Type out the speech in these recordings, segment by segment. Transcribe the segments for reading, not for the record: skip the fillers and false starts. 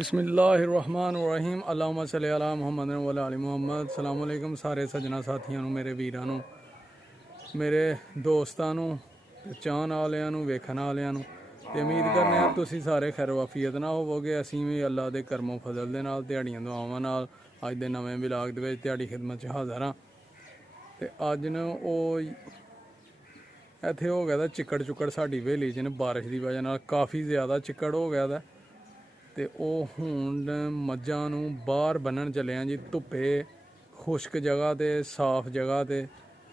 बिस्मिल्लाहिर्रहमानिर्रहीम अल्लाहुम्मा सल्ली अला मुहम्मद व अला आलि मुहम्मद। अस्सलाम वालेकुम सारे सजना साथियों ਨੂੰ मेरे ਵੀਰਾਂ ਨੂੰ मेरे ਦੋਸਤਾਂ ਨੂੰ ਤੇ ਚਾਹਣ ਵਾਲਿਆਂ ਨੂੰ ਵੇਖਣ ਵਾਲਿਆਂ ਨੂੰ ਤੇ ਉਮੀਦ ਕਰਨੇ ਆ ਤੁਸੀਂ ਸਾਰੇ ਖੈਰ ਵਾਫੀਅਤ ਨਾਲ ਹੋਵੋਗੇ। ਅਸੀਂ ਵੀ ਅੱਲਾ ਦੇ ਕਰਮੋਂ ਫਜ਼ਲ ਦੇ ਨਾਲ ਦਿਹਾੜੀਆਂ ਦੁਆਵਾਂ ਨਾਲ ਅੱਜ ਦੇ ਨਵੇਂ ਵਲੌਗ ਦੇ ਵਿੱਚ ਤੁਹਾਡੀ ਖਿਦਮਤ 'ਚ ਹਾਜ਼ਰ ਹਾਂ। ਤੇ ਅੱਜ ਨੂੰ ਉਹ ਇੱਥੇ ਹੋ ਗਿਆ ਦਾ ਚਿੱਕੜ ਸਾਡੀ ਹਵੇਲੀ 'ਚ ਨੇ ਬਾਰਿਸ਼ ਦੀ ਵਜ੍ਹਾ ਨਾਲ ਕਾफ़ी ज़्यादा ਚਿੱਕੜ ਹੋ ਗਿਆ ਦਾ। ਤੇ ਉਹ ਹੁਣ ਮੱਝਾਂ ਨੂੰ ਬਾਹਰ ਬੰਨਣ ਚੱਲੇ ਆ ਜੀ ਧੁੱਪੇ ਖੁਸ਼ਕ ਜਗ੍ਹਾ ਤੇ ਸਾਫ਼ ਜਗ੍ਹਾ ਤੇ,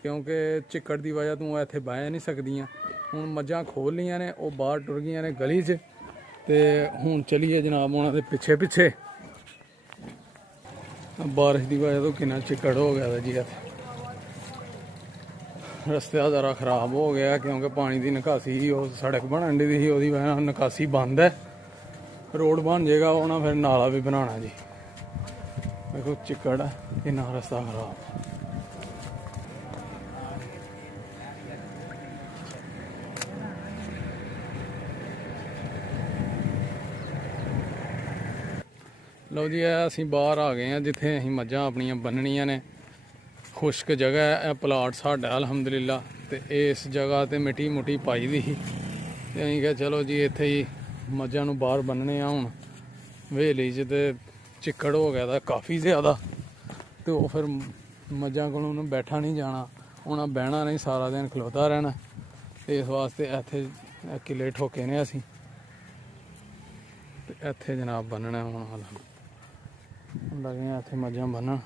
ਕਿਉਂਕਿ ਚਿੱਕੜ ਦੀ ਵਜ੍ਹਾ ਤੋਂ ਇੱਥੇ ਬਹਿ ਨਹੀਂ ਸਕਦੀਆਂ। ਹੁਣ ਮੱਝਾਂ ਖੋਲ ਲੀਆਂ ਨੇ, ਉਹ ਬਾਹਰ ਟੁਰ ਗਈਆਂ ਨੇ ਗਲੀ 'ਚ। ਤੇ ਹੁਣ ਚਲੀਏ ਜਨਾਬ ਉਹਨਾਂ ਦੇ ਪਿੱਛੇ ਬਾਰਿਸ਼ ਦੀ ਵਜ੍ਹਾ ਤੋਂ ਕਿੰਨਾ ਚਿੱਕੜ ਹੋ ਗਿਆ ਦਾ ਜੀ। ਇੱਥੇ ਰਸਤਾ ज़रा ख़राब हो गया क्योंकि पानी की निकासी ही ਉਹ सड़क ਬਣਨ ਦੀ ਸੀ, ਉਹਦੀ ਵਜ੍ਹਾ ਨਾਲ ਨਿਕਾਸੀ ਬੰਦ है। रोड बन जाएगा उन्हें फिर नाला भी बनाना जी। देखो चिक्कड़ है कितना रास्ता खराब। लो जी असी बाहर आ गए हैं जिथे अं मझां अपनियां बन्ननियां ने। खुश्क जगह है, प्लाट साडा अलहमदुलिल्लाह। तो इस जगह ते मिट्टी मुट्टी पाई दी ही ते अं क्या चलो जी इत्थे ही मझां नूं बाहर बन्नने आ। हुण हवेली च ते चिक्कड़ हो गया था काफ़ी ज़्यादा, तो फिर मझां कोलों बैठा नहीं जाना, उन्हें बहना नहीं, सारा दिन खलोता रहना। इस वास्ते इत्थे किले ठोके ने असीं ते इत्थे जनाब बन्नना हुण लगे इत्थे मझां बन्नण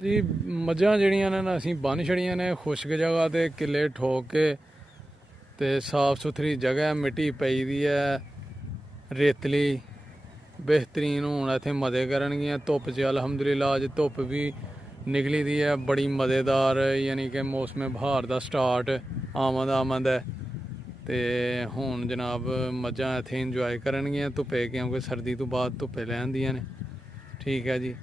जी। मझां जिहड़ियां ने असीं बन्न छड़ियां ने खुश्क जगह ते किले ठोक के। ते साफ सुथरी जगह मिट्टी पई दी है रेतली बेहतरीन। हुण इत्थे मज़े करनगियां धुप्प च अलहमदुलिल्लाह। अज धुप्प भी निकली दी है बड़ी मज़ेदार, यानी कि मौसम बहार दा स्टार्ट आमद है। ते हुण जनाब मझां इत्थे इंजॉय करनगियां धुप्पे, क्योंकि सर्दी तो बाद धुप्पे लैंदियां ने। ठीक है जी।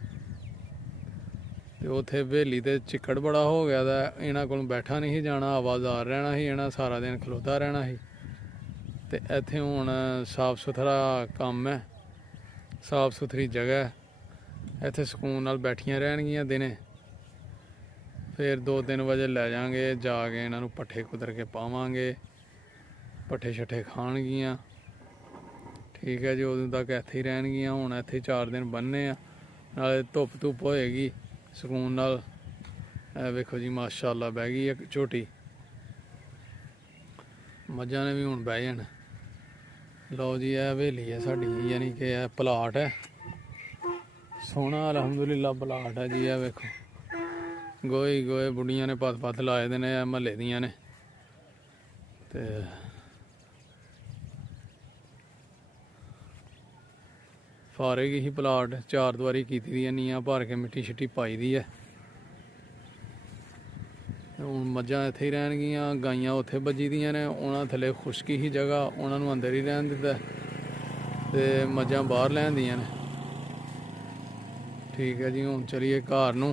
ते उत्थे हवेली ते चिक्कड़ बड़ा हो गया था, इन्हां कोलों बैठा नहीं जाना, आवाज़ार रहना ही, इन्हां सारा दिन खलोता रहना ही। ते इत्थे हुण साफ सुथरा काम है, साफ सुथरी जगह है, इत्थे सकून नाल बैठियां रहणगियां दिने। फिर 2-3 बजे लै जाएंगे जाके इन्हां नूं पट्ठे कुतर के पावांगे, पट्ठे शट्ठे खाणगियां। ठीक है जी। उदों तक इत्थे ही रहणगियां। हुण इत्थे 4 दिन बन्ने आ, नाले धुप्प होएगी सकून नाल। वेखो जी माशाअल्लाह बह गई एक झोटी, मझां ने भी हुण बह जाना। लो जी यह हवेली है साड़ी, यानी कि यह प्लाट है सोहना अलहमदुलिल्लाह प्लाट है जी। यह वेखो गोए बुढ़िया ने पत लाए दे ने, महल्ले दियां ने। ते फारग ही प्लाट, 4 दवारी की दी है, नीआं भर के मिट्टी शिट्टी पाई दी है। हुण मझां इत्थे ही रहणगियां, गाइयां उत्थे बजी दियां ने, उन्हां थल्ले खुश्की ही जगह, उन्हां नूं अंदर ही रहन दित्ता ते मझां बाहर लैंदियां ने। ठीक है जी। हुण चलिए घर नूं।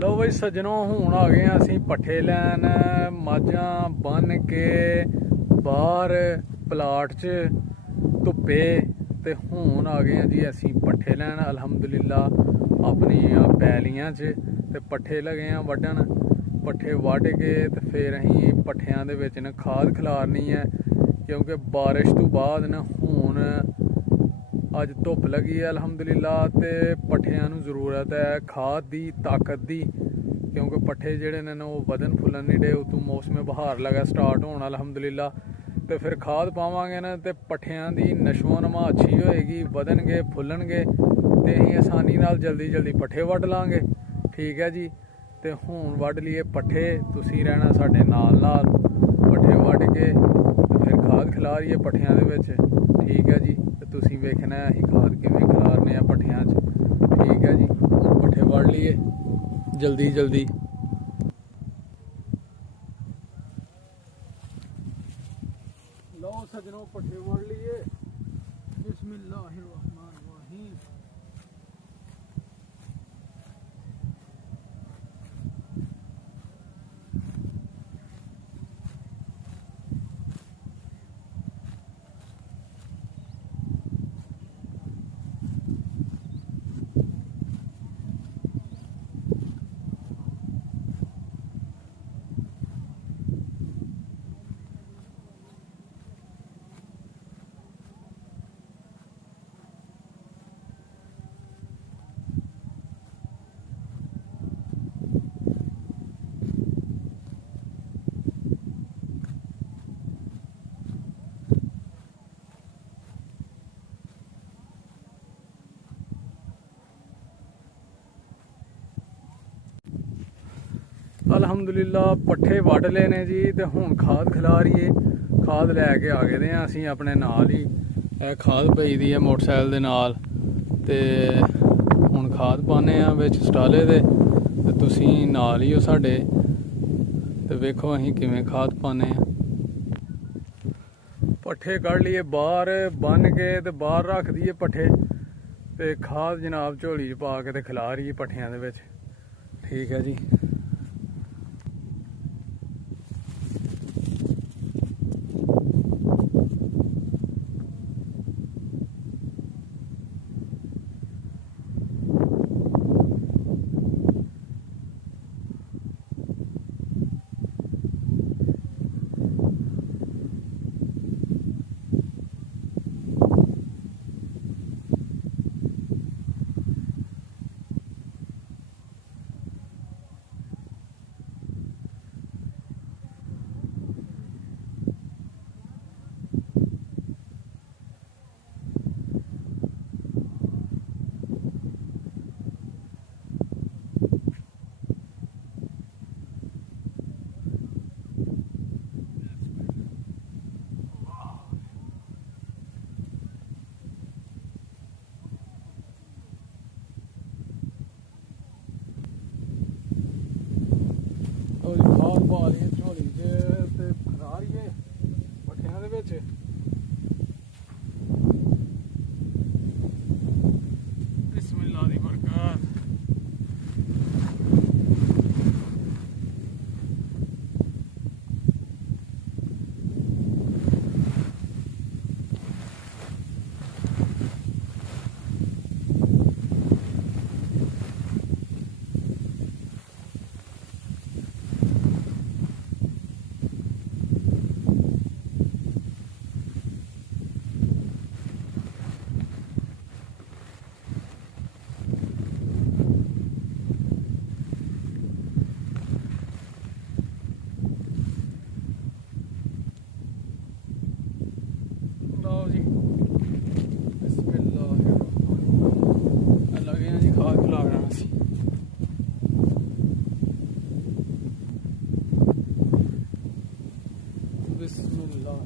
लो बई सज्जनों हुण आ गए असीं पट्ठे लैन, मझां बन के बाहर प्लाट च धुप्पे। ते हुण आ गए जी असीं पट्ठे लैन अलहमदुलिल्लाह अपनी पैलियां च। ते पट्ठे लगे हैं वड्डन, पट्ठे वड्ड के ते फिर असीं पट्ठियां दे विच न खाद खिलारनी है, क्योंकि बारिश तो बाद न हुण अज धुप्प लगी है अलहमदुलिल्लाह। ते पट्ठियां नूं जरूरत है खाद दी, ताकत दी, क्योंकि पट्ठे जिहड़े ने वो बदन फुल्लन नहीं डे। उतों मौसम बहार लगा स्टार्ट होना अलहमदुलिल्लाह। तो फिर खाद पावांगे ना तो पट्ठियां दी नशो नमा अच्छी होएगी, बदनगे फुल्लणगे ते असीं आसानी नाल जल्दी पट्ठे वड्ड लांगे। ठीक है जी। तो हुण वड्ड लिए पट्ठे, तुसीं रहना साडे नाल पट्ठे वड्ड के ते फिर खाद खिलारिए पट्ठियां दे विच। ठीक है जी। तो तुसीं वेखना है असीं खाद किवें खिलारने आ पट्ठियां च। ठीक है जी। पट्ठे वड्ड लिए जल्दी। लो सजनों पट्ठे वड्ड लिए। बिस्मिल्लाहिर्रहमानिर्रहीम। ਅਲਹਮਦੁਲਿਲਾ ਪੱਠੇ ਵੱਢ ਲਏ ਨੇ ਜੀ ਤੇ ਹੁਣ ਖਾਦ ਖਿਲਾ ਰਹੀਏ। ਖਾਦ ਲੈ ਕੇ ਆ ਗਏ ਦੇ ਆ ਅਸੀਂ ਆਪਣੇ ਨਾਲ ਹੀ। ਇਹ ਖਾਦ ਪਈ ਦੀ ਹੈ ਮੋਟਰਸਾਈਕਲ ਦੇ ਨਾਲ ਤੇ ਹੁਣ ਖਾਦ ਪਾਉਂਦੇ ਆ ਵਿੱਚ ਸਟਾਲੇ ਦੇ ਤੇ ਤੁਸੀਂ ਨਾਲ ਹੀ ਹੋ ਸਾਡੇ ਤੇ ਵੇਖੋ ਅਸੀਂ ਕਿਵੇਂ ਖਾਦ ਪਾਉਂਦੇ ਆ। ਪੱਠੇ ਕੱਢ ਲਈਏ ਬਾਹਰ ਬੰਨ ਕੇ ਤੇ ਬਾਹਰ ਰੱਖ ਦਈਏ ਪੱਠੇ ਤੇ ਖਾਦ ਜਨਾਬ ਝੋਲੀ 'ਚ ਪਾ ਕੇ ਤੇ ਖਿਲਾ ਰਹੀਏ ਪੱਠਿਆਂ ਦੇ ਵਿੱਚ। ਠੀਕ ਹੈ ਜੀ। ਖਾਦ ਪਾ ਲਈਏ ਝੋਲੀ 'ਚ ਤੇ ਖਿਲਾ ਰਹੀਏ ਪੱਠਿਆਂ ਦੇ ਵਿੱਚ। ਬਿਸਮਿਲ੍ਲਾ ਦੀ ਬਰਕਤ। ਲਓ ਜੀ ਬਿਸਮਿਲ੍ਲਾ ਲੱਗੇ ਆ ਜੀ ਖਾਦ ਖਿਲਾਉਣਾ ਅਸੀਂ। ਬਿਸਮਿਲ੍ਲਾ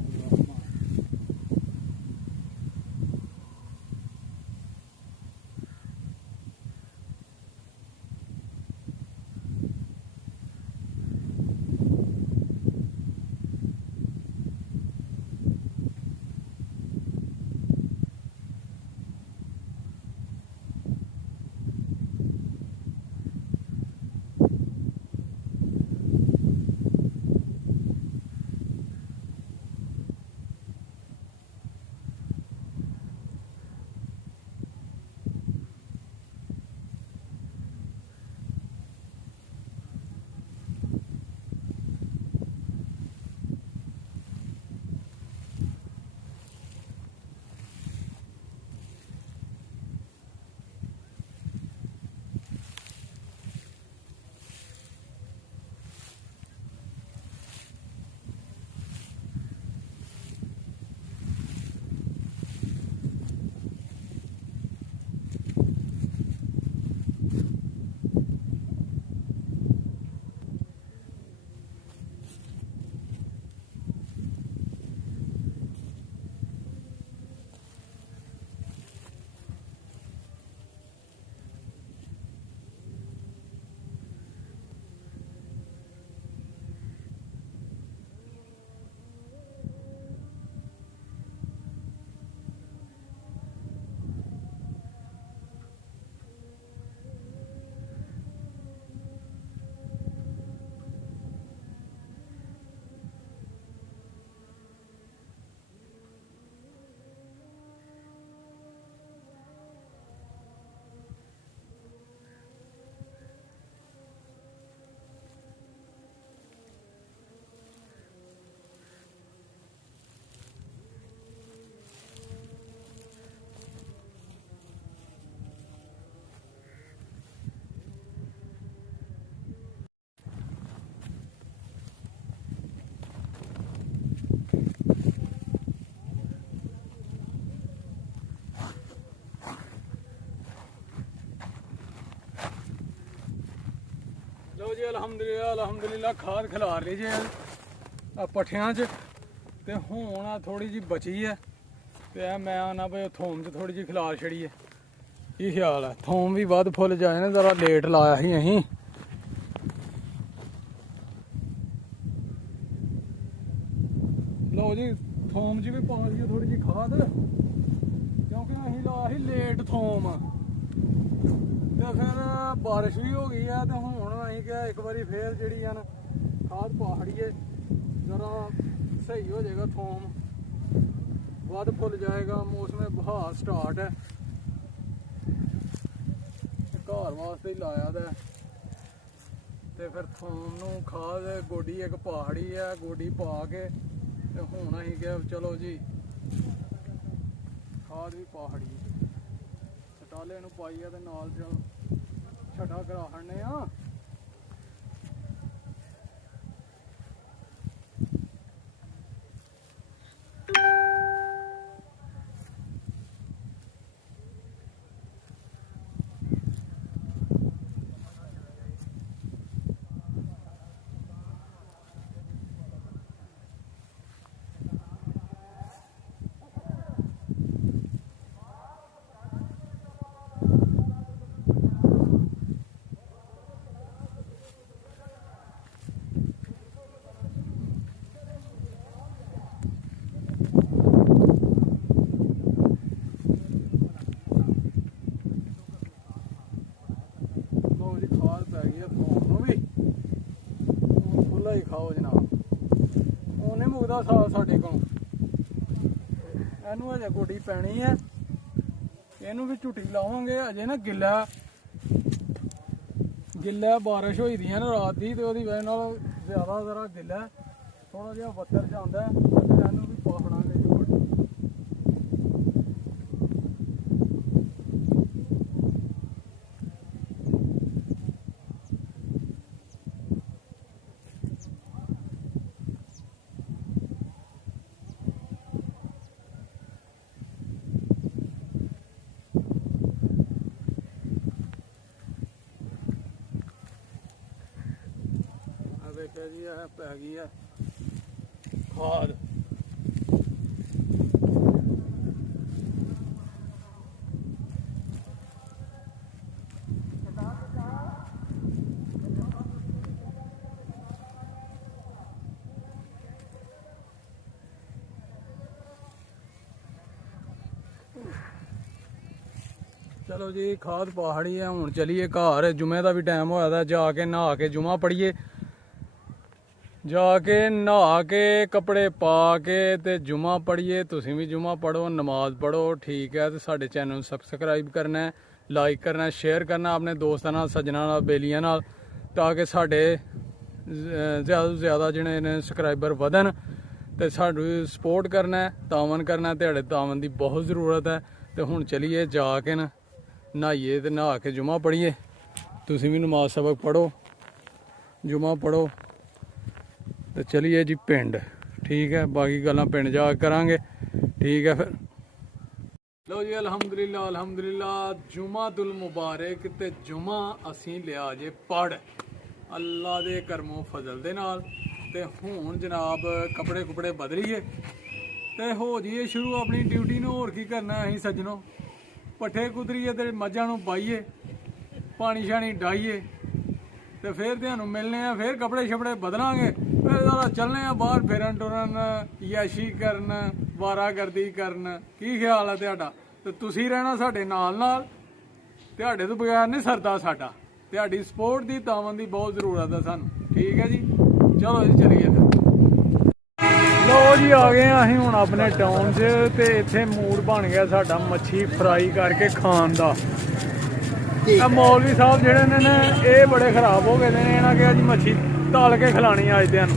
ਅਲਹਮਦੁਲਿਲਾ ਖਾਦ ਖਿਲਾਰ ਲਈ ਜੇ ਆ ਪੱਠਿਆਂ 'ਚ ਤੇ ਹੁਣ ਆ ਥੋੜੀ ਜੀ ਬਚੀ ਹੈ ਤੇ ਮੈਂ ਆਣਾ ਵੀ ਥੋਮ 'ਚ ਥੋੜੀ ਜੀ ਖਿਲਾਰ ਛੜੀਏ। ਕੀ ਖਿਆਲ ਹੈ? ਥੋਮ ਵੀ ਵੱਧ ਫੁੱਲ ਜਾਏ ਨਾ, ਜ਼ਰਾ ਲੇਟ ਲਾਇਆ ਸੀ ਅਸੀਂ। ਲਓ ਜੀ ਥੋਮ 'ਚ ਵੀ ਪਾ ਦਈਏ ਥੋੜੀ ਜੀ ਖਾਦ, ਕਿਉਂਕਿ ਅਸੀਂ ਲਾਇਆ ਸੀ ਲੇਟ ਥੋਮ ਤੇ ਫਿਰ ਬਾਰਿਸ਼ ਵੀ ਹੋ ਗਈ ਆ ਤੇ ਹੁਣ ਅਸੀਂ ਕਿਹਾ ਇੱਕ ਵਾਰੀ ਫੇਰ ਜਿਹੜੀ ਆ ਨਾ ਖਾਦ ਪਾ ਛੜੀਏ, ਜ਼ਰਾ ਸਹੀ ਹੋ ਜਾਏਗਾ। ਥੋਮ ਵੱਧ ਫੁੱਲ ਜਾਏਗਾ। ਮੌਸਮ ਬਹਾਰ ਸਟਾਰਟ ਹੈ, ਘਰ ਵਾਸਤੇ ਹੀ ਲਾਇਆ ਦਾ ਤੇ ਫਿਰ ਥੋਮ ਨੂੰ ਖਾਦ ਗੋਡੀ ਇੱਕ ਪਹਾੜੀ ਹੈ, ਗੋਡੀ ਪਾ ਕੇ ਤੇ ਹੁਣ ਅਸੀਂ ਕਿਹਾ ਚਲੋ ਜੀ ਖਾਦ ਵੀ ਪਹਾੜੀ ਸਟਾਲੇ ਨੂੰ ਪਾਈ ਆ ਤੇ ਨਾਲ ਚਲ ਛਟਾ ਕਰਾ ਹੜਨੇ ਆ। ਖਾਓ ਜਨਾਬ, ਉਹਨੇ ਮੁਕਦਾ ਸਾਲ ਸਾਡੇ ਕੋਲ। ਇਹਨੂੰ ਹਜੇ ਗੋਡੀ ਪੈਣੀ ਹੈ, ਇਹਨੂੰ ਵੀ ਝੁੱਟੀ ਲਾਵਾਂਗੇ। ਅਜੇ ਨਾ ਗਿੱਲਾ ਬਾਰਿਸ਼ ਹੋਈ ਦੀ ਹੈ ਨਾ ਰਾਤ ਦੀ, ਤੇ ਉਹਦੀ ਵਜ੍ਹਾ ਨਾਲ ਜ਼ਿਆਦਾ ਜ਼ਰਾ ਗਿੱਲਾ ਥੋੜਾ ਜਿਹਾ ਵੱਤਰ ਜਾਂਦਾ, ਇਹਨੂੰ ਵੀ ਪਾ ਫੜਾਂਗੇ ਜੀ ਗੋਡੀ। ਦੇਖਿਆ ਜੀ ਇਹ ਪੈ ਗਈ ਹੈ ਖਾਦ। ਚਲੋ ਜੀ ਖਾਦ ਪਹਾੜੀ ਹੈ। ਹੁਣ ਚਲੀਏ ਘਰ, ਜੁਮੇ ਦਾ ਵੀ ਟਾਈਮ ਹੋਇਆ ਦਾ, ਜਾ ਕੇ ਨਹਾ ਕੇ ਜੁਮਾ ਪੜੀਏ। ਜਾ ਕੇ ਨਹਾ ਕੇ ਕੱਪੜੇ ਪਾ ਕੇ ਤੇ ਜੁਮਾ ਪੜੀਏ। ਤੁਸੀਂ ਵੀ ਜੁਮਾ ਪੜੋ, ਨਮਾਜ਼ ਪੜੋ, ਠੀਕ ਹੈ। ਤੇ ਸਾਡੇ ਚੈਨਲ ਨੂੰ ਸਬਸਕ੍ਰਾਈਬ ਕਰਨਾ ਹੈ, ਲਾਈਕ ਕਰਨਾ, ਸ਼ੇਅਰ ਕਰਨਾ ਆਪਣੇ ਦੋਸਤਾਂ ਨਾਲ, ਸੱਜਣਾ ਨਾਲ, ਬੇਲੀਆਂ ਨਾਲ, ਤਾਂ ਕਿ ਸਾਡੇ ਜ਼ਿਆਦਾ ਤੋਂ ਜ਼ਿਆਦਾ ਜਿਹੜੇ ਨੇ ਸਬਸਕ੍ਰਾਈਬਰ ਵਧਣ ਤੇ ਸਾਡੀ ਸਪੋਰਟ ਕਰਨਾ ਹੈ, ਤਾਵਨ ਕਰਨਾ। ਤੁਹਾਡੇ ਤਾਵਨ ਦੀ ਬਹੁਤ ਜ਼ਰੂਰਤ ਹੈ। ਤੇ ਹੁਣ ਚਲੀਏ ਜਾ ਕੇ ਨਾ ਨਹਾਈਏ ਤੇ ਨਹਾ ਕੇ ਜੁਮਾ ਪੜੀਏ। ਤੁਸੀਂ ਵੀ ਨਮਾਜ਼ ਸਬਕ ਪੜੋ, ਜੁਮਾ ਪੜੋ ਤੇ ਚਲੀਏ ਜੀ ਪਿੰਡ, ਠੀਕ ਹੈ। ਬਾਕੀ ਗੱਲਾਂ ਪਿੰਡ ਜਾ ਕੇ ਕਰਾਂਗੇ, ਠੀਕ ਹੈ। ਫਿਰ ਲਓ ਜੀ ਅਲਹਮਦੁਲਿਲਾ ਜੁਮਾਤੁਲ ਮੁਬਾਰਕ। ਤੇ ਜੁਮਾ ਅਸੀਂ ਲਿਆ ਜੇ ਪੜ ਅੱਲਾ ਦੇ ਕਰਮੋਂ ਫਜ਼ਲ ਦੇ ਨਾਲ। ਤੇ ਹੁਣ ਜਨਾਬ ਕੱਪੜੇ ਕੁਪੜੇ ਬਦਲੀਏ ਤੇ ਹੋ ਜਾਈਏ ਸ਼ੁਰੂ ਆਪਣੀ ਡਿਊਟੀ ਨੂੰ। ਹੋਰ ਕੀ ਕਰਨਾ ਅਸੀਂ ਸੱਜਣੋ, ਪੱਠੇ ਕੁਤਰੀਏ ਤੇ ਮੱਝਾਂ ਨੂੰ ਪਾਈਏ, ਪਾਣੀ ਸ਼ਾਣੀ ਡਾਈਏ ਤੇ ਫਿਰ ਤੁਹਾਨੂੰ ਮਿਲਨੇ ਆ। ਫਿਰ ਕੱਪੜੇ ਛਪੜੇ ਬਦਲਾਂਗੇ, ਫਿਰ ਜ਼ਿਆਦਾ ਚੱਲਨੇ ਆ ਬਾਹਰ ਫਿਰਨ ਟੁਰਨ, ਯਾਸ਼ੀ ਕਰਨ, ਵਾਰਾਗਰਦੀ ਕਰਨ। ਕੀ ਖਿਆਲ ਹੈ ਤੁਹਾਡਾ? ਤੇ ਤੁਸੀਂ ਰਹਿਣਾ ਸਾਡੇ ਨਾਲ, ਤੁਹਾਡੇ ਤੋਂ ਬਗੈਰ ਨਹੀਂ ਸਰਦਾ ਸਾਡਾ। ਤੁਹਾਡੀ ਸਪੋਰਟ ਦੀ, ਤਾਵਨ ਦੀ ਬਹੁਤ ਜ਼ਰੂਰਤ ਹੈ ਸਾਨੂੰ, ਠੀਕ ਹੈ ਜੀ। ਚਲੋ ਜੀ ਚਲੀਏ ਫਿਰ। ਲਓ ਜੀ ਆ ਗਏ ਆ ਅਸੀਂ ਹੁਣ ਆਪਣੇ ਟਾਊਨ 'ਚ ਤੇ ਇੱਥੇ ਮੂਡ ਬਣ ਗਿਆ ਸਾਡਾ ਮੱਛੀ ਫਰਾਈ ਕਰਕੇ ਖਾਣ ਦਾ। ਇਹ ਮੌਲਵੀ ਸਾਹਿਬ ਜਿਹੜੇ ਨੇ ਇਹ ਬੜੇ ਖਰਾਬ ਹੋ ਗਏ ਨੇ, ਇਹਨਾਂ ਕਿਹਾ ਜੀ ਮੱਛੀ ਤਲ ਕੇ ਖਿਲਾਣੀ ਅੱਜ ਦਿਨ।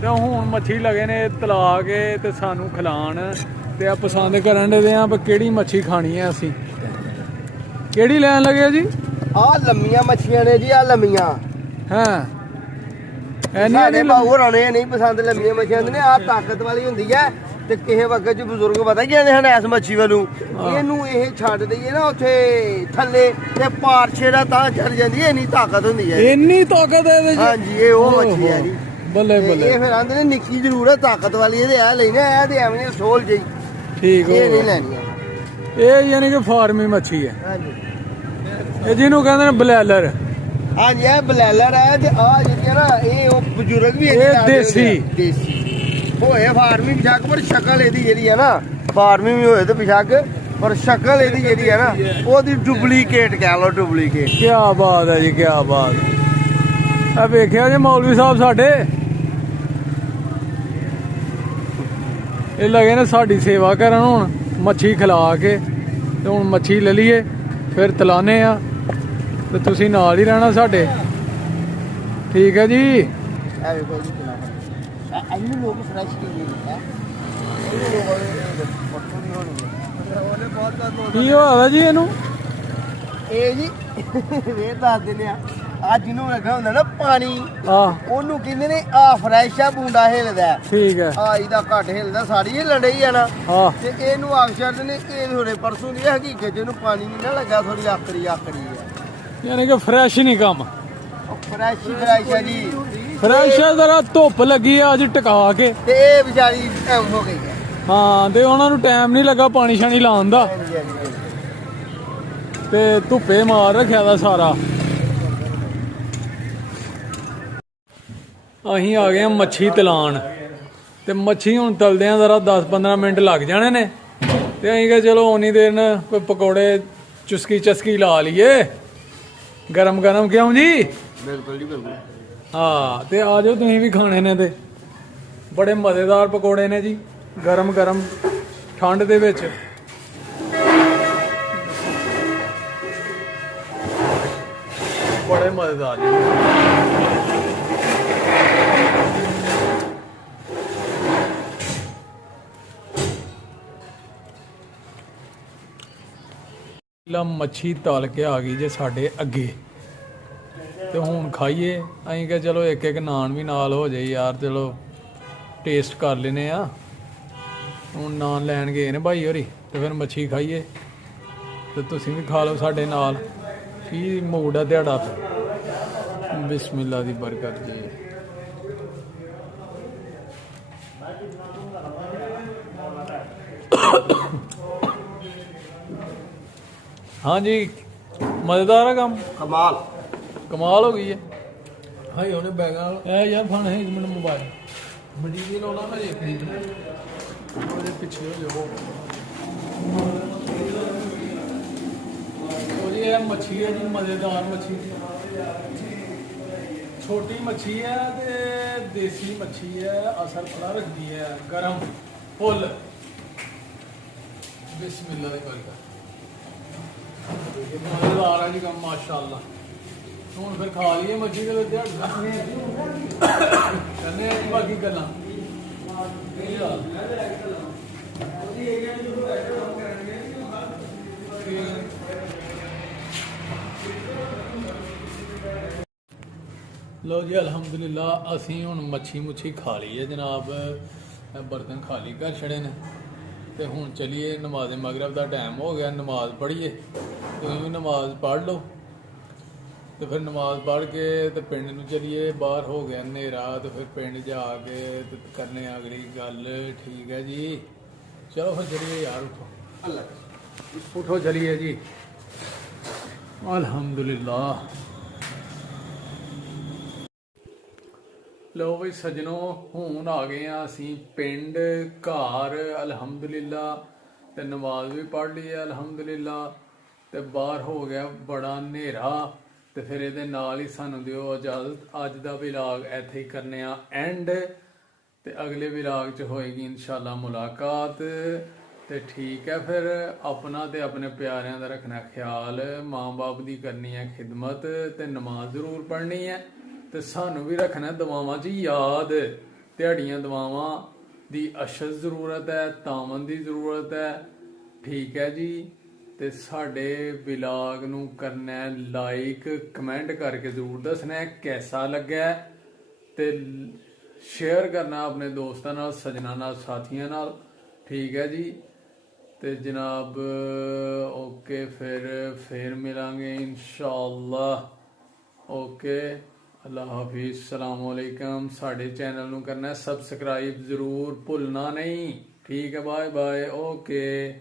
ਤੇ ਹੁਣ ਮੱਛੀ ਲਗੇ ਨੇ ਤਲਾ ਕੇ ਤੇ ਸਾਨੂੰ ਖਿਲਾਣ ਤੇ ਆ ਪਸੰਦ ਕਰਨ ਦੇ ਆ ਵੀ ਕਿਹੜੀ ਮੱਛੀ ਖਾਣੀ ਹੈ। ਅਸੀਂ ਕਿਹੜੀ ਲੈਣ ਲੱਗੇ ਜੀ? ਆਹ ਲੰਮੀਆਂ ਮੱਛੀਆਂ ਨੇ ਜੀ, ਆਹ ਲੰਮੀਆਂ। ਹਾਂ ਸਾਡੇ ਬਾਹੂ ਹੋਰਾਂ ਨੇ ਨਹੀਂ ਪਸੰਦ ਲੰਮੀਆਂ ਮੱਛੀਆਂ ਨੇ, ਆਹ ਤਾਕਤ ਵਾਲੀ ਹੁੰਦੀ ਹੈ। ਤੇ ਕਿਸੇ ਵਕਤ ਚ ਬਜ਼ੁਰਗ ਪਤਾ ਕੀ ਕਹਿੰਦੇ ਹਨ ਇਸ ਮੱਛੀ ਵੱਲੋਂ ਇਹਨੂੰ ਇਹ ਛੱਡ ਦਈਏ ਨਾ ਉੱਥੇ ਥੱਲੇ ਤੇ ਪਾਰਛੇ ਦਾ ਤਾਂ ਚੜ ਜਾਂਦੀ ਹੈ, ਇੰਨੀ ਤਾਕਤ ਹੁੰਦੀ ਹੈ। ਇੰਨੀ ਤਾਕਤ ਹੈ ਇਹਦੇ 'ਚ? ਹਾਂਜੀ ਇਹ ਉਹ ਮੱਛੀ ਹੈ ਜੀ। ਬੱਲੇ ਤੇ ਬੱਲੇ। ਇਹ ਫਿਰ ਆਂਦੇ ਨੇ ਨਿੱਕੀ ਜ਼ਰੂਰ ਹੈ ਤਾਕਤ ਵਾਲੀ, ਇਹਦੇ ਆ ਲੈਣਾ ਇਹ ਤੇ ਐਵੇਂ ਸੋਲ ਜਿਹੀ ਠੀਕ ਇਹ ਨਹੀਂ ਹੋ, ਲੈਣੀ। ਇਹ ਯਾਨੀ ਕਿ ਫਾਰਮੀ ਮੱਛੀ ਹੈ, ਹਾਂਜੀ ਇਹ ਜਿਹਨੂੰ ਕਹਿੰਦੇ ਨੇ ਬਲੈਲਰ। ਹਾਂਜੀ ਇਹ ਬਲੈਲਰ ਹੈ ਤੇ ਆ ਜਿਹੜੀ ਨਾ ਇਹ ਉਹ ਬਜ਼ੁਰਗ ਵੀ ਇਹਦੇ ਇਹ ਨਾਲ ਦੇ ਦੇਸੀ। ਹੁੰਦੇ ਆ, ਦੇਸੀ ਹੋਏ ਫਾਰਮੀ ਬਿਸ਼ੱਕ, ਪਰ ਸ਼ਕਲ ਇਹਦੀ ਜਿਹੜੀ ਹੈ ਨਾ ਫਾਰਮੀ ਵੀ ਹੋਏ ਤੇ ਬਿਸ਼ੱਕ, ਪਰ ਸ਼ਕਲ ਇਹਦੀ ਜਿਹੜੀ ਹੈ ਨਾ ਉਹਦੀ ਡੁਪਲੀਕੇਟ ਕਹਿ ਲਓ, ਡੁਪਲੀਕੇਟ। ਕੀ ਬਾਤ ਹੈ ਜੀ, ਕੀ ਬਾਤ ਹੈ। ਆ ਵੇਖਿਆ ਜੀ ਮੌਲਵੀ ਸਾਹਿਬ ਸਾਡੇ ਇਹ ਲੱਗੇ ਨੇ ਸਾਡੀ ਸੇਵਾ ਕਰਨ, ਹੁਣ ਮੱਛੀ ਖਿਲਾ ਕੇ ਤੇ ਹੁਣ ਮੱਛੀ ਲੈ ਲਈਏ ਫਿਰ ਤਲਾਨੇ ਆ, ਤੇ ਤੁਸੀਂ ਨਾਲ ਹੀ ਰਹਿਣਾ ਸਾਡੇ, ਠੀਕ ਹੈ ਜੀ। ਇਹ ਵੇਖੋ ਜੀ ਕਿੰਨਾ ਇਹਨੂੰ ਲੋਕ ਫਰੈਸ਼ ਕੀ ਨਹੀਂ ਹੈ, ਇਹਨੂੰ ਲੋਕ ਫੋਟੋ ਨਹੀਂ ਹੋਣੀ ਹੈ ਉਹਨੇ ਬਹੁਤ ਕੀ ਹੋਇਆ ਵਾ ਜੀ ਇਹਨੂੰ? ਇਹ ਜੀ ਇਹ ਦੱਸ ਦਿੰਦੇ ਆ, ਆ ਜਿਹਨੂੰ ਲੱਗਾ ਹੁੰਦਾ ਨਾ ਪਾਣੀ, ਆਹ ਉਹਨੂੰ ਕਹਿੰਦੇ ਨੇ ਆ ਫਰੈਸ਼ ਆ, ਬੂੰਡਾ ਹਿਲਦਾ। ਠੀਕ ਹੈ। ਆ ਇਹਦਾ ਘੱਟ ਹਿਲਦਾ, ਸਾਰੀ ਹੀ ਲੜੇ ਹੀ ਆ ਨਾ, ਆਹ ਤੇ ਇਹਨੂੰ ਆਖ ਛੱਡਦੇ ਨੇ ਇਹ ਥੋੜੇ ਪਰਸੋਂ ਦੀ ਹਕੀਕਤ ਜਿਹਨੂੰ ਪਾਣੀ ਨਹੀਂ ਨਾ ਲੱਗਾ, ਥੋੜੀ ਆਕੜੀ ਆਕੜੀ ਆ, ਯਾਨੀ ਕਿ ਫਰੈਸ਼ ਨਹੀਂ ਕੰਮ, ਫਰੈਸ਼ ਹੀ ਫਰੈਸ਼ ਆ ਜੀ। ਫਰੈਸ਼ ਹੈ, ਜ਼ਰਾ ਧੁੱਪ ਲੱਗੀ ਆ ਅੱਜ ਟਿਕਾ ਕੇ, ਤੇ ਇਹ ਵਿਚਾਰੀ ਐਂ ਹੋ ਗਈ ਹੈ। ਹਾਂ, ਤੇ ਉਹਨਾਂ ਨੂੰ ਟਾਈਮ ਨਹੀਂ ਲੱਗਾ ਪਾਣੀ ਸ਼ਾਣੀ ਲਾਉਣ ਦਾ, ਹਾਂਜੀ, ਹਾਂਜੀ। ਤੇ ਧੁੱਪੇ ਮਾਰ ਰੱਖਿਆ ਦਾ ਸਾਰਾ। ਅਸੀਂ ਆ ਗਏ ਆ ਮੱਛੀ ਤਲਾਣ, ਤੇ ਮੱਛੀ ਹੁਣ ਤਲਦੇ ਆ ਜ਼ਰਾ 10-15 ਮਿੰਟ ਲੱਗ ਜਾਣੇ ਨੇ, ਤੇ ਅਸੀਂ ਕਿਹਾ ਚਲੋ ਉਨੀ ਦੇਰ ਨਾ ਕੋਈ ਪਕੌੜੇ ਚੁਸਕੀ ਚਸਕੀ ਲਾ ਲਈਏ, ਗਰਮ ਗਰਮ, ਕਿਉਂ ਜੀ? ਬਿਲਕੁਲ ਜੀ ਬਿਲਕੁਲ। ਹਾਂ, ਤੇ ਆ ਜਾਓ ਤੁਸੀਂ ਵੀ ਖਾਣੇ ਨੇ, ਤੇ ਬੜੇ ਮਜ਼ੇਦਾਰ ਪਕੌੜੇ ਨੇ ਜੀ, ਗਰਮ ਗਰਮ ਠੰਡ ਦੇ ਵਿੱਚ। ਬੜੇ ਮਜ਼ੇਦਾਰ ਜੀ। ਲਾ ਮੱਛੀ ਤਲ ਕੇ ਆ ਗਈ ਜੇ ਸਾਡੇ ਅੱਗੇ, ਤੇ ਹੁਣ ਖਾਈਏ। ਅਸੀਂ ਕਿਹਾ ਚਲੋ ਇੱਕ ਇੱਕ ਨਾਨ ਵੀ ਨਾਲ ਹੋ ਜਾਏ ਯਾਰ, ਚਲੋ ਟੇਸਟ ਕਰ ਲੈਨੇ ਆ। ਹੁਣ ਨਾਨ ਲੈਣ ਗਏ ਨੇ ਭਾਈ ਹੋਰੀ, ਤੇ ਫਿਰ ਮੱਛੀ ਖਾਈਏ, ਤੇ ਤੁਸੀਂ ਵੀ ਖਾ ਲਓ ਸਾਡੇ ਨਾਲ। ਕੀ ਮੂਡ ਆ ਤੁਹਾਡਾ? ਬਿਸਮਿਲ੍ਲਾ ਦੀ ਬਰਕਤ ਜੀ। ਹਾਂਜੀ, ਮਜ਼ੇਦਾਰ ਆ ਕੰਮ, ਕਮਾਲ ਕਮਾਲ ਹੋ ਗਈ ਹੈ। ਹਾਈ ਉਹਨੇ ਬੈਗਾਂ ਇਹ ਯਾਰ ਫਣ ਹੈ ਮੈਨੂੰ ਮੋਬਾਈਲ ਮਟੀਰੀਅਲ ਆਉਣਾ ਨਾ ਜੇ ਖਰੀਦ ਉਹਦੇ ਪਿੱਛੇ ਹੋ ਜਾਓ। ਉਹ ਜੀ ਇਹ ਮੱਛੀ ਹੈ ਜੀ, ਮਜ਼ੇਦਾਰ ਮੱਛੀ, ਛੋਟੀ ਮੱਛੀ ਹੈ ਤੇ ਦੇਸੀ ਮੱਛੀ ਹੈ, ਅਸਰ ਬੜਾ ਰੱਖਦੀ ਹੈ, ਗਰਮ ਫੁੱਲ। ਬਿਸਮਿਲ੍ਲਾ ਦੀ ਬਰਕਤ। ਮਜ਼ੇਦਾਰ ਹੈ ਜੀ ਕੰਮ, ਮਾਸ਼ਾਅੱਲਾ। ਹੁਣ ਫਿਰ ਖਾ ਲਈਏ ਮੱਛੀ ਦੇ ਵਿੱਚ ਕਰਨੇ ਆ ਜੀ ਬਾਕੀ ਗੱਲਾਂ। ਲਓ ਜੀ, ਅਲਹਮਦੁਲਿਲਾ ਅਸੀਂ ਹੁਣ ਮੱਛੀ ਮੁੱਛੀ ਖਾ ਲਈ ਹੈ ਜਨਾਬ, ਬਰਤਨ ਖਾਲੀ ਕਰ ਛੜੇ ਨੇ, ਤੇ ਹੁਣ ਚਲੀਏ, ਨਮਾਜ਼ ਮਗਰਬ ਦਾ ਟਾਈਮ ਹੋ ਗਿਆ, ਨਮਾਜ਼ ਪੜ੍ਹੀਏ। ਤੁਸੀਂ ਵੀ ਨਮਾਜ਼ ਪੜ੍ਹ ਲਓ, ਤੇ ਫਿਰ ਨਮਾਜ਼ ਪੜ੍ਹ ਕੇ ਤੇ ਪਿੰਡ ਨੂੰ ਚਲੀਏ। ਬਾਹਰ ਹੋ ਗਿਆ ਹਨੇਰਾ, ਤੇ ਫਿਰ ਪਿੰਡ ਜਾ ਕੇ ਤੇ ਕਰਨੇ ਆ ਅਗਲੀ ਗੱਲ, ਠੀਕ ਹੈ ਜੀ। ਚਲੋ ਫਿਰ ਚਲੀਏ ਯਾਰ, ਉਠੋ ਉਠੋ ਚਲੀਏ ਜੀ। ਅਲਹਮਦੁਲਿਲਾ। ਲਓ ਬਈ ਸੱਜਣੋ, ਹੁਣ ਆ ਗਏ ਆ ਅਸੀਂ ਪਿੰਡ ਘਰ, ਅਲਹਮਦੁਲਿਲਾ, ਤੇ ਨਮਾਜ਼ ਵੀ ਪੜ੍ਹ ਲਈ ਹੈ ਅਲਹਮਦੁਲਿਲਾ, ਤੇ ਬਾਹਰ ਹੋ ਗਿਆ ਬੜਾ ਹਨੇਰਾ, ਤੇ ਫਿਰ ਇਹਦੇ ਨਾਲ ਹੀ ਸਾਨੂੰ ਦਿਓ ਇਜਾਜ਼ਤ। ਅੱਜ ਦਾ ਵਲੌਗ ਇੱਥੇ ਹੀ ਕਰਨੇ ਆ ਐਂਡ, ਤੇ ਅਗਲੇ ਵਲੌਗ 'ਚ ਹੋਏਗੀ ਇਨਸ਼ਾਅੱਲਾ ਮੁਲਾਕਾਤ। ਤੇ ਠੀਕ ਹੈ, ਫਿਰ ਆਪਣਾ ਤੇ ਆਪਣੇ ਪਿਆਰਿਆਂ ਦਾ ਰੱਖਣਾ ਖਿਆਲ, ਮਾਂ ਬਾਪ ਦੀ ਕਰਨੀ ਹੈ ਖਿਦਮਤ, ਤੇ ਨਮਾਜ਼ ਜ਼ਰੂਰ ਪੜ੍ਹਨੀ ਹੈ, ਤੇ ਸਾਨੂੰ ਵੀ ਰੱਖਣਾ ਦੁਆਵਾਂ 'ਚ ਯਾਦ। ਤੁਹਾਡੀਆਂ ਦੁਆਵਾਂ ਦੀ ਅਸ਼ਦ ਜ਼ਰੂਰਤ ਹੈ, ਤਾਮਨ ਦੀ ਜ਼ਰੂਰਤ ਹੈ, ਠੀਕ ਹੈ ਜੀ। ਤੇ ਸਾਡੇ ਵਲੌਗ ਨੂੰ ਕਰਨਾ ਲਾਈਕ, ਕਮੈਂਟ ਕਰਕੇ ਜ਼ਰੂਰ ਦੱਸਣਾ ਕੈਸਾ ਲੱਗਾ, ਤੇ ਸ਼ੇਅਰ ਕਰਨਾ ਆਪਣੇ ਦੋਸਤਾਂ ਨਾਲ, ਸੱਜਣਾ ਨਾਲ, ਸਾਥੀਆਂ ਨਾਲ। ਠੀਕ ਹੈ ਜੀ। ਤੇ ਜਨਾਬ ਓਕੇ, ਫਿਰ ਮਿਲਾਂਗੇ ਇਨਸ਼ਾਅੱਲਾ। ਓਕੇ, ਅੱਲਾ ਹਾਫਿਜ਼, ਸਲਾਮ ਅਲੈਕਮ। ਸਾਡੇ ਚੈਨਲ ਨੂੰ ਕਰਨਾ ਸਬਸਕ੍ਰਾਈਬ ਜ਼ਰੂਰ ਭੁੱਲਣਾ ਨਹੀਂ, ਠੀਕ ਹੈ। Bye bye, okay.